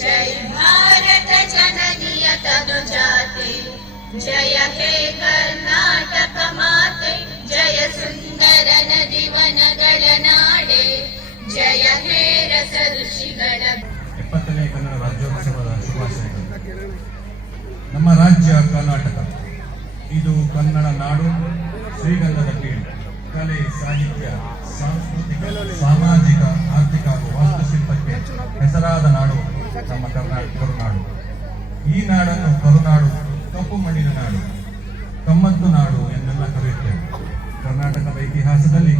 जय भारत जननीय तनुजाते, जय हे कर्नाटक माते, जय सुंदर नदिवनಗಳ ನಾಡೆ, जय हे ರಸ ಋಷಿಗಳ. 70ನೇ ಕನ್ನಡ ರಾಜ್ಯೋತ್ಸವದ ಶುಭಾಶಯಗಳು. ನಮ್ಮ ರಾಜ್ಯ ಕರ್ನಾಟಕ, ಇದು ಕನ್ನಡ ನಾಡು, ಶ್ರೀಗಂಧದ ಬೀಡು. ಕಲೆ, ಸಾಹಿತ್ಯ, ಸಾಂಸ್ಕೃತಿಕ, ಸಾಮಾಜಿಕ, ಆರ್ಥಿಕ ಹಾಗೂ ವಾಸ್ತುಶಿಲ್ಪಕ್ಕೆ ಹೆಸರಾದ ನಾಡು ನಮ್ಮ ಕರುನಾಡು. ಈ ನಾಡನ್ನು ಕರುನಾಡು, ಕಪ್ಪು ಮಣ್ಣಿನ ನಾಡು, ಕಮ್ಮತ್ತು ನಾಡು ಎಂದೆಲ್ಲ ಕರೆಯುತ್ತೇವೆ. ಕರ್ನಾಟಕದ ಇತಿಹಾಸದಲ್ಲಿ